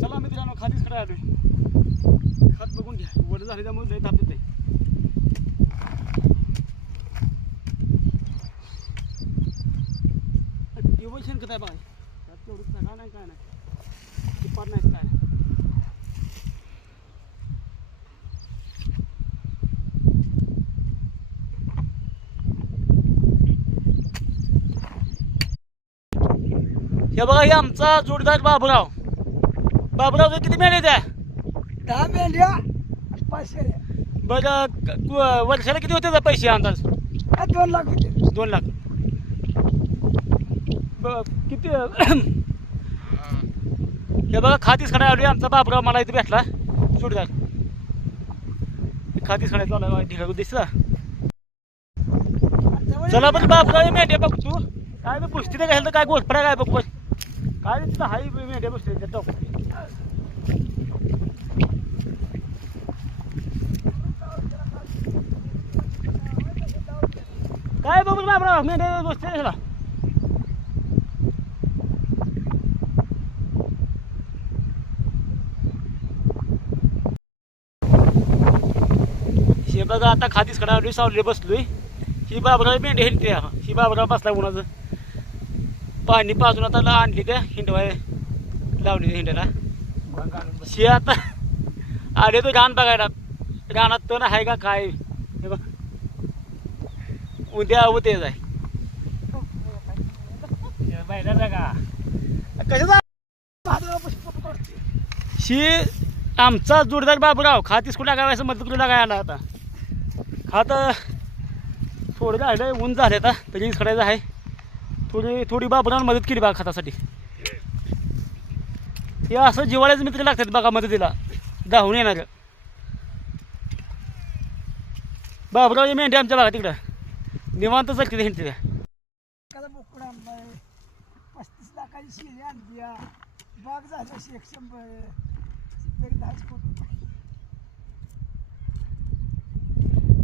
चला मित्रांनो खातीच कडे आलोय. खात बघून घ्या. वड झाले त्यामुळे लय ताप येते. टेबल शेण आहे बघा. त्यात तेवढंच नाही काय नाही चिपाट नाही काय नाही. हे बघा हे आमचा जोडदार बाबूराव. बाबूराव किती मेंढ्या द्या? 10 मेंढ्या 500. बरं वर्षाला किती होते पैसे अंदाज? 2 लाख होते. 2 लाख. किती हे बघा खातीच खडा आलोय. आमचा बाबूराव मला इथे भेटला जोडदार. खातीच खडायचं आला ढिगा दिसला. चला बरं बाबूराव मेंढ्या बघतो काय मी पुस्ती तर घ्यायला काय गोष्ट काय बघ काय तिथं हाई मेंढ्या बसते त्या टोक. काय बघू बाबूराव मेंढ्या बसते ह्याला. हे बघा आता खातीच खडा आलोय. सावली बसलोय. ही बाबराव मेंढ्या हिंडते. ही बाबराव बसला उन्हाचं पाणी पाजून आता आणली त्या हिंडवाय लावली हिंड्याला. शी आता आले तो रान बघायला. रानात तण आहे का काय हे बघ. उद्या उतेच आहे शी आमचा जोडदार बाबूराव खातीस कुठला गावायचं मदत कुठला गायला आता. खात थोडं राहिलं ऊन झालं आता तरी खडायचं आहे. थोडी बाबूराव मदत केली बघा खतासाठी. हे असं जिवाळ्याचे मित्र लागतात बघा मदतीला धावून येणार. बाबूराव मेंढ्या आमच्या बघा तिकडं निवांत चलते हिंडते त्या. 35 लाखाची शेळी आणली. बाग झाल्या 100 तरी 10 कोटी.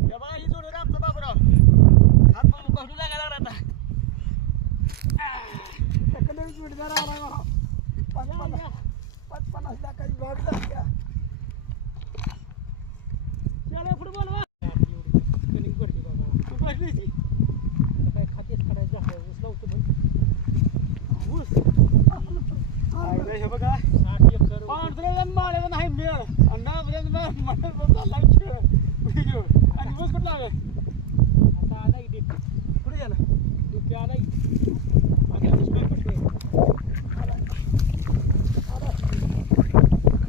बघा ही जोडून आमचा बाबूराव हात बघू लागायला लागला आता. जोडीदार आला 50 लाखाची बाग झाल्या. पुढे बोलवा तू बसली काय खातेच काढायचं ऊस लावतो ऊस. हे बघा 60 एकर माळ्याला नाही मिळ आणि ऊस कुठला आहे आता आला पुढे गेला आला